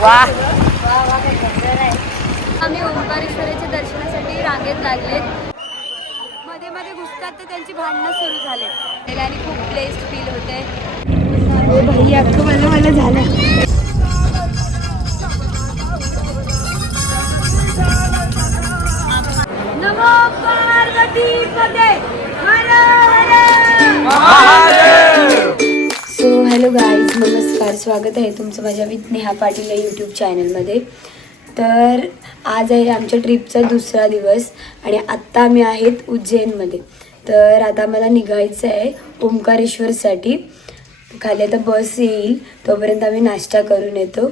वा. आम्ही ओंकारेश्वराच्या दर्शनासाठी रांगेत लागलेत. मध्ये मध्ये घुसतात तर त्यांची भांडणं सुरू झाले. आणि खूप प्लेस्ड फील होते. भाई अख्खं मला मला झालं. नमो पार्वती पदे सो हॅलो गाईज नमस्कार स्वागत आहे तुमचं माझ्या विथ नेहा पाटील या यूट्यूब चॅनलमध्ये तर आज आहे आमच्या ट्रिपचा दुसरा दिवस आणि आत्ता आम्ही आहेत उज्जैनमध्ये. तर आता मला निघायचं आहे ओंकारेश्वरसाठी. खाली आता बस येईल तोपर्यंत आम्ही नाश्ता करून येतो.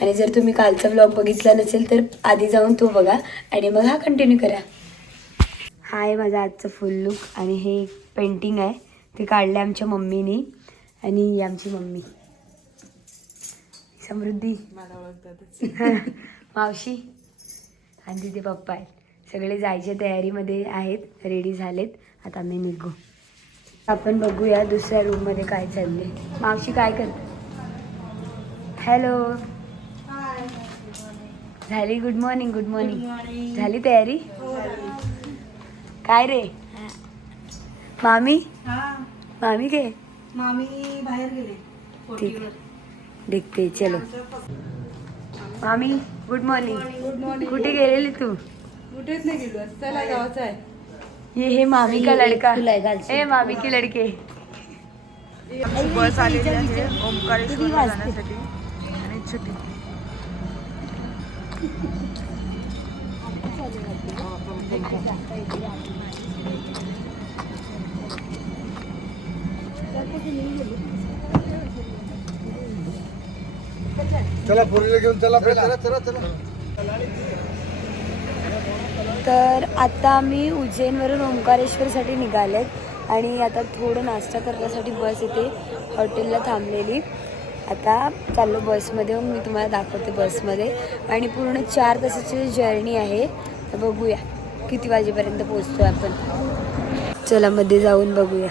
आणि जर तुम्ही कालचा ब्लॉग बघितला नसेल तर आधी जाऊन तो बघा आणि मग हा कंटिन्यू करा. हा आहे माझा आजचा फुल लुक आणि हे एक पेंटिंग आहे ते काढलं आमच्या मम्मीने. आणि ही आमची मम्मी. समृद्धी. मावशी आणि तिथे पप्पा आहेत. सगळे जायच्या तयारीमध्ये आहेत रेडी झालेत. आता आम्ही निघू. आपण बघूया दुसऱ्या रूममध्ये काय चालले मावशी काय करते हॅलो झाली गुड मॉर्निंग गुड मॉर्निंग झाली तयारी? काय रे? मामी? मामी काय? मामी बाहेर गेले ठीक आहे. देखते चलो. मामी गुड मॉर्निंग गुड मॉर्निंग कुठे गेलेली तू? कुठेच नाही गेलो. चला गावाचं आहे. ये हे मामी का लड़का? ए मामी की लड़के. आमची बस आलेली आहे ओंकारेश्वरला जाण्यासाठी. आणि छुटी. चला पोरीला घेऊन चला चला चला चला तर आता आम्ही उज्जैनवरून ओंकारेश्वरसाठी निघालेत आणि आता थोडं नाश्ता करण्यासाठी बस इथे हॉटेलला थांबलेली. आता चाललो बसमध्ये मग मी तुम्हाला दाखवते बसमध्ये. आणि पूर्ण चार तासाची जर्नी आहे. तर बघूया किती वाजेपर्यंत पोचतो आपण. चला मध्ये जाऊन बघूया.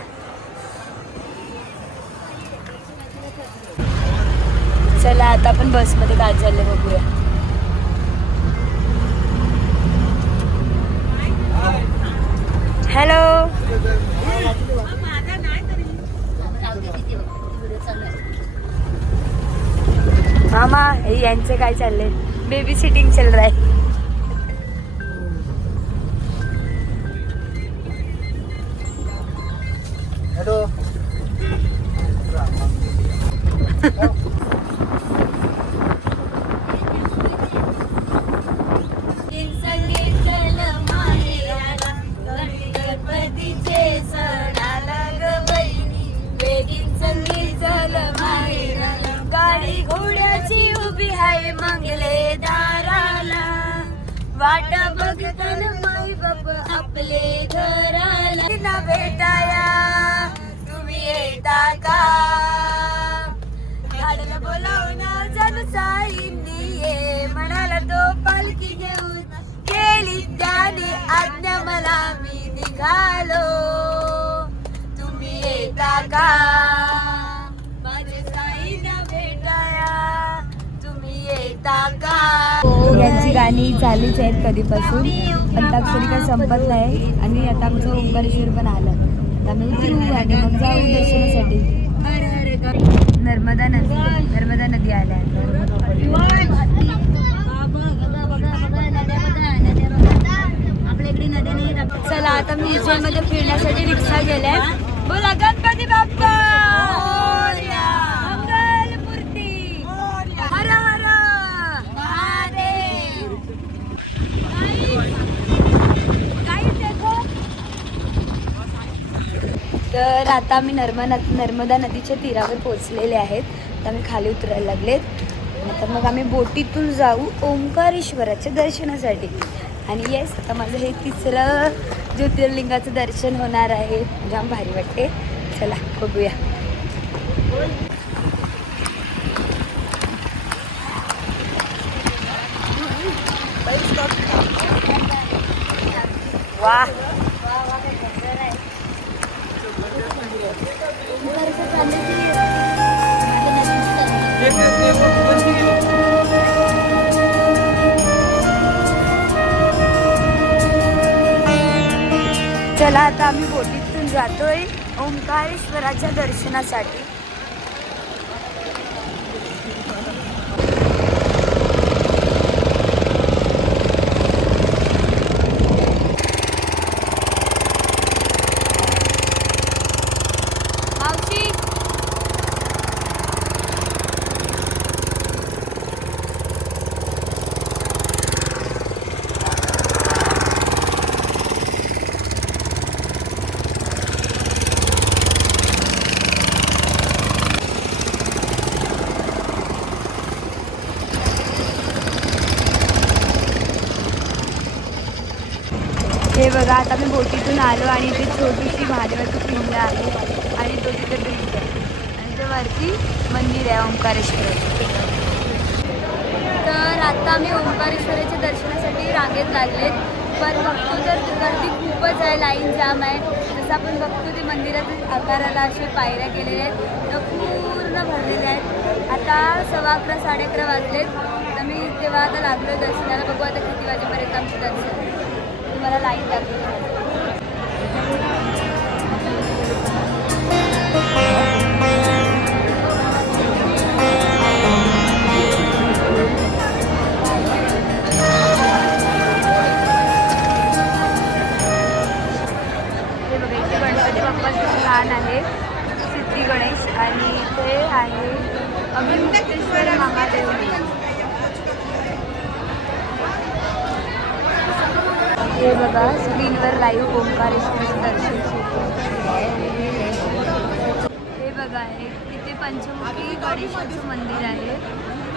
चला आता आपण बसमध्ये काय चाललंय बघूया. हॅलो. मामा हे यांचं काय चाललंय? बेबी सिटिंग चल रहा है. आपले घराला. भेटाया तुम्ही येता का? गाडीला बोलावून जण साईंनी ये म्हणाला तो पालखी घेऊन. केली त्याने आज्ञा मला मी निघालो. तुम्ही येता का? यांची गाणी चालूच आहेत कधीपासून. अंताक्षरी काय संपत नाही आणि आता आमचं ओंकारेश्वर पण आलं. आता आम्ही उतरू आणि मग जाऊ दर्शनासाठी नर्मदा नदी. नर्मदा नदी आल्या. चला आता म्युझियममध्ये फिरण्यासाठी रिक्षा गेल्या बोला गणपती बाप्पा मंगल मूर्ती हर हर महादेव Guys, देखो. तर आता आम्ही नर्मदा नर्मदा नदीच्या तीरावर पोचलेले आहेत. तर आम्ही खाली उतरायला लागलेत. आता मग आम्ही बोटीतून जाऊ ओंकारेश्वराच्या दर्शनासाठी. आणि येस आता माझं हे तिसरं ज्योतिर्लिंगाचं दर्शन होणार आहे. जाम भारी वाटते. चला बघूया. वा. चला आता आम्ही बोटीतून जातोय ओंकारेश्वराच्या दर्शनासाठी. हे बघा आता मी बोटीतून आलो आणि इथे छोटीशी महादेवाची पिंड आहे आणि तो तिथे ब्रिज आहे. आणि ते वरती मंदिर आहे ओंकारेश्वर. तर आता आम्ही ओंकारेश्वराच्या दर्शनासाठी रांगेत लागलेत. पण बघतो तर गर्दी खूपच आहे लाईन जाम आहे. जसं आपण बघतो ते मंदिराच्या आकाराला असे पायऱ्या केलेल्या आहेत. तर पूर्ण भरलेल्या आहेत. आता सव्वा अकरा साडे अकरा वाजलेत. तर मी तेव्हा आता लागलो दर्शनाला. बघू आता किती वाजेपर्यंत आमचं दर्शन तुम्हाला लाईन दाखवतो गणपती आहे. सिद्धी गणेश आणि ते आहे अभिमुक्तेश्वर महादेव. हे बघा स्क्रीनवर लाईव्ह ओंकारेश्वर दर्शन हे बघा हे इथे पंचमुखी गणेशाचं मंदिर आहे.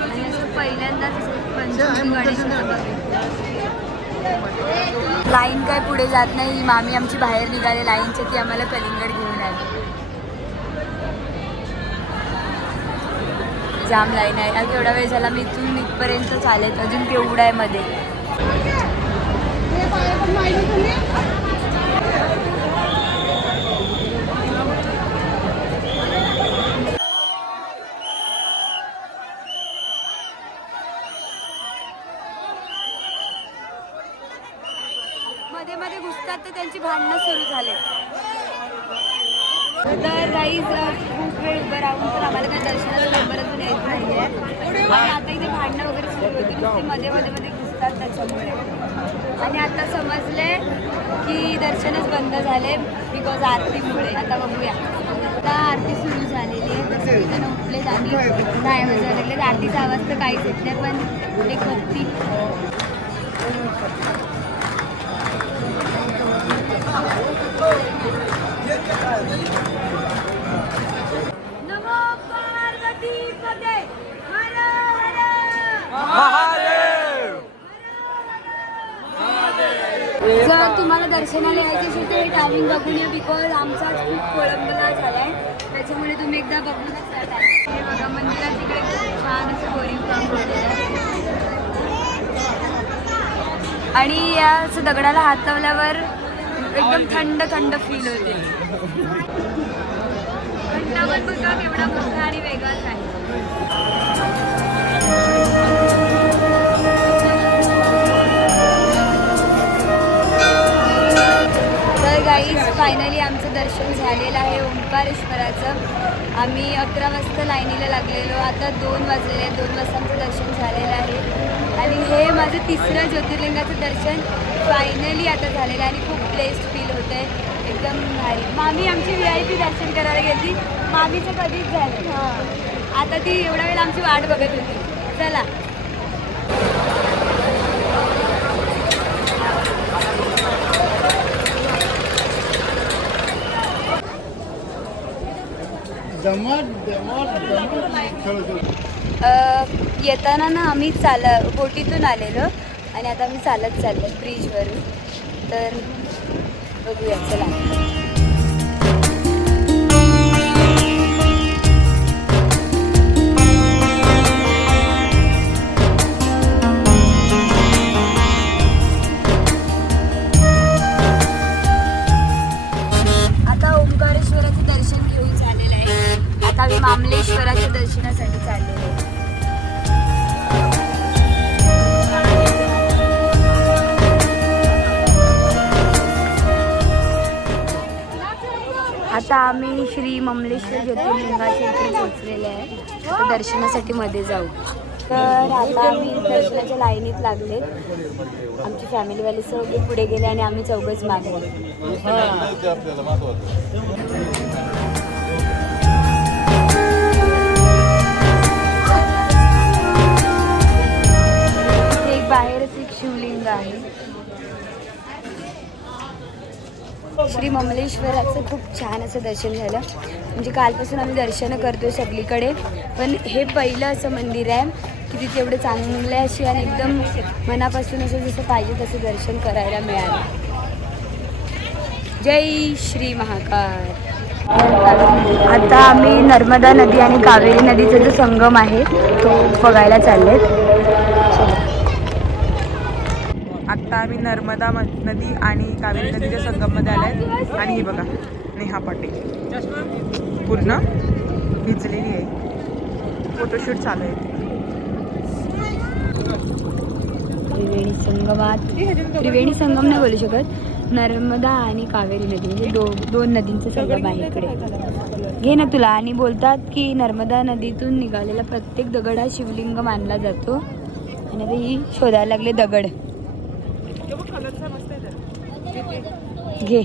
आणि असं पहिल्यांदाच पंचमुखी गणेशाचं लाईन काय पुढे जात नाही. मामी आमची बाहेर निघाले लाईनच्या ती आम्हाला कलिंगड घेऊन आली. जाम लाईन आहे. आज एवढा वेळ झाला? मी इथून इथपर्यंत चालेल. अजून केवढा आहे मध्ये? मध्ये मध्ये घुसतात तर त्यांची भांडणं सुरू झाले. तर गाईज खूप वेळ उभं राहून तर आम्हाला काही दर्शनाला नंबरच द्यायचं नाही आहे आता इथे भांडणं वगैरे सुरू होती नुसते मध्ये मध्ये मध्ये असतात त्याच्यामुळे. आणि आता समजले की दर्शनच बंद झाले बिकॉज आरतीमुळे. आता बघूया. आता आरती सुरू झालेली आहे. तसं सगळेजण उठलेत आणि नाही म्हणजे वाजायला लागले आरतीचा आवाज तर काहीच येत नाही पण एक भक्ती. नमो पार्वती पते हर हर जर तुम्हाला यायचं असेल तर हे टायमिंग बघून या बिकॉज आमचा खूप कोळंबला झाला आहे त्याच्यामुळे तुम्ही एकदा बघूनच हे बघा मंदिरात तिकडे खूप छान असं कोरीव काम केलेलं आहे आणि या असं दगडाला हात लावल्यावर एकदम थंड थंड फील होते. घंटावर बघा केवढा मोठा आणि वेगळाच आहे. फायनली आमचं दर्शन झालेलं आहे ओंकारेश्वराचं. आम्ही अकरा वाजता लाईनीला लागलेलो. आता दोन वाजलेले दोन वाजता आमचं दर्शन झालेलं आहे. आणि हे माझं तिसरं ज्योतिर्लिंगाचं दर्शन फायनली आता झालेलं आहे आणि खूप प्लेस्ड फील होतं. आहे एकदम भारी. मामी आमची व्ही आय पी दर्शन करायला गेली. मामीचं कधीच झालं आता ती एवढा वेळ आमची वाट बघत होती. चला. येताना ना आम्ही चाल बोटीतून आलेलो आणि आता आम्ही चालत चाललो ब्रिजवरून तर बघूया चला. आता आम्ही श्री ममलेश्वर ज्योतिर्लिंगाच्या इथे पोहोचलेले आहे. तर दर्शनासाठी मध्ये जाऊ. तर आता आम्ही दर्शनाच्या लाईनीत लागले. आमची फॅमिलीवाले सगळे पुढे गेले आणि आम्ही चौघच मागे. एक बाहेरच एक शिवलिंग आहे. श्री ममलेश्वराचं खूप छान असं दर्शन झालं. म्हणजे कालपासून आम्ही दर्शनं करतो सगळीकडे. पण हे पहिलं असं मंदिर आहे की तिथे एवढं चांगलं अशी आणि एकदम मनापासून असं जसं पाहिजे तसं दर्शन करायला मिळालं. जय श्री महाकाल. आता आम्ही नर्मदा नदी आणि कावेरी नदीचा जो संगम आहे तो बघायला चाललेत आत्ता आम्ही नर्मदा म- नदी आणि कावेरी नदीच्या संगममध्ये आहे आणि ही बघा नेहा पाटील. पूर्ण भिजलेली आहे. फोटोशूट चालू आहे. त्रिवेणी संगमात त्रिवेणी संगम नाही बोलू शकत. नर्मदा आणि कावेरी नदी म्हणजे दो दोन नदींचं संगम आहे इकडे. घे ना तुला. आणि बोलतात की नर्मदा नदीतून निघालेला प्रत्येक दगड हा शिवलिंग मानला जातो. आणि आता ही शोधायला लागले दगड. घे.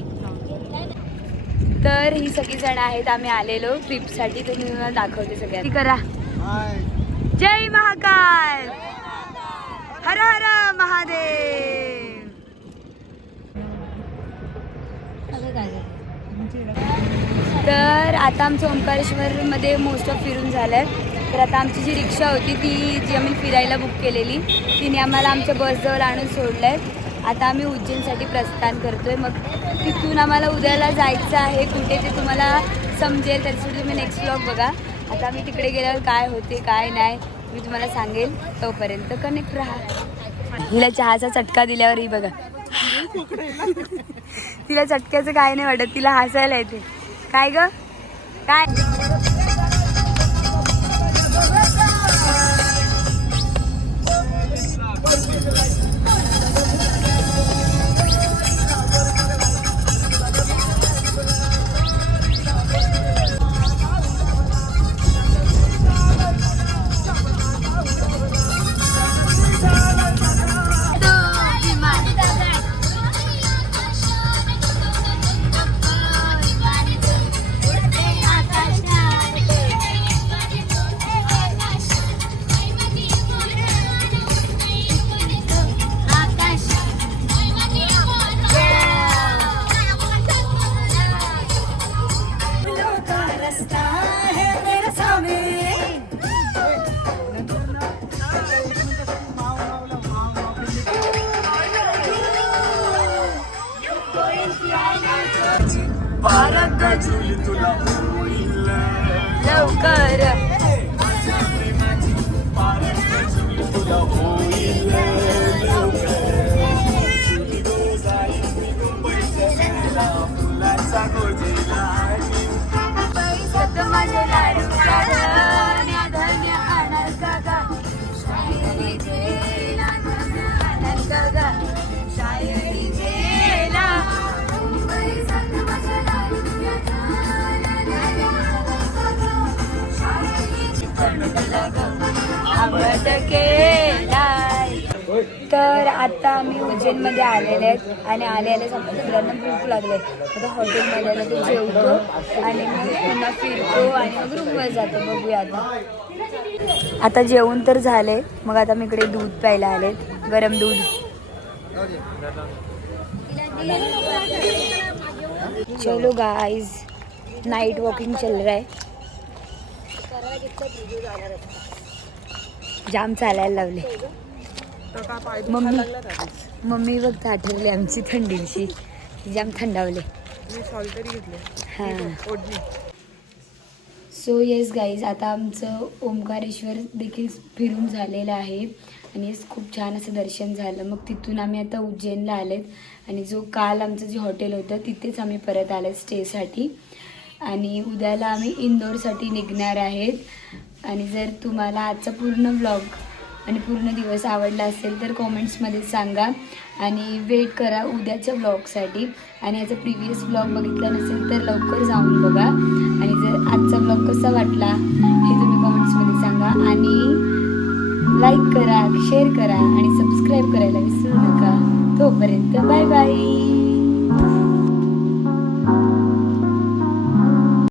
तर ही सगळी जण आहेत आम्ही आलेलो ट्रिपसाठी तुम्हाला दाखवते सगळ्यांनी करा. जय महाकाल. हर हर महादेव. तर आता आमचं ओंकारेश्वरमध्ये मोस्ट ऑफ फिरून झालं आहे तर आता आमची जी रिक्षा होती ती जी आम्ही फिरायला बुक केलेली तिने आम्हाला आमच्या बसजवळ आणून सोडलं आहे आता आम्ही उज्जैनसाठी प्रस्थान करतो आहे मग तिथून आम्हाला उद्याला जायचं आहे. कुठे ते तुम्हाला समजेल. त्याच्यासाठी तुम्ही नेक्स्ट ब्लॉग बघा. आता आम्ही तिकडे गेल्यावर काय होते काय नाही मी तुम्हाला सांगेल तोपर्यंत कनेक्ट राहा. हिला चहाचा चटका दिल्यावर ही बघा. तिला चटक्याचं काय नाही वाटत. तिला हसायला येते. काय ग? काय? तर आता आम्ही उज्जैनमध्ये आलेले आहेत. आणि आले आले सगळ्यांना भूक लागले. आता हॉटेलमध्ये आलं ते जेवतो आणि मग पुन्हा फिरतो आणि मग रूमवर जातो. बघूया आता. आता जेवण तर झाले. मग आता मी इकडे दूध प्यायला आलेत गरम दूध. चलो गाईज नाईट वॉकिंग चल रहा है. जाम चालायला लावले. मम्मी. मम्मी बघ आठवली आमची थंडीची जाम थंडावले. हां. सो येस गाईज आता आमचं ओंकारेश्वर देखील फिरून झालेलं आहे. आणि येस खूप छान असं दर्शन झालं. मग तिथून आम्ही आता उज्जैनला आलेत. आणि जो काल आमचं जे हॉटेल होतं तिथेच आम्ही परत आले स्टेसाठी आणि उद्याला आम्ही इंदोरसाठी निघणार आहेत. आणि जर तुम्हाला आजचा पूर्ण ब्लॉग आणि पूर्ण दिवस आवडला असेल तर कॉमेंट्समध्ये सांगा. आणि वेट करा उद्याच्या ब्लॉगसाठी आणि याचा प्रिव्हियस ब्लॉग बघितला नसेल तर लवकर जाऊन बघा. आणि जर आजचा ब्लॉग कसा वाटला हे तुम्ही कॉमेंट्समध्ये सांगा. आणि लाईक करा शेअर करा आणि सबस्क्राईब करायला विसरू नका. तोपर्यंत बाय बाय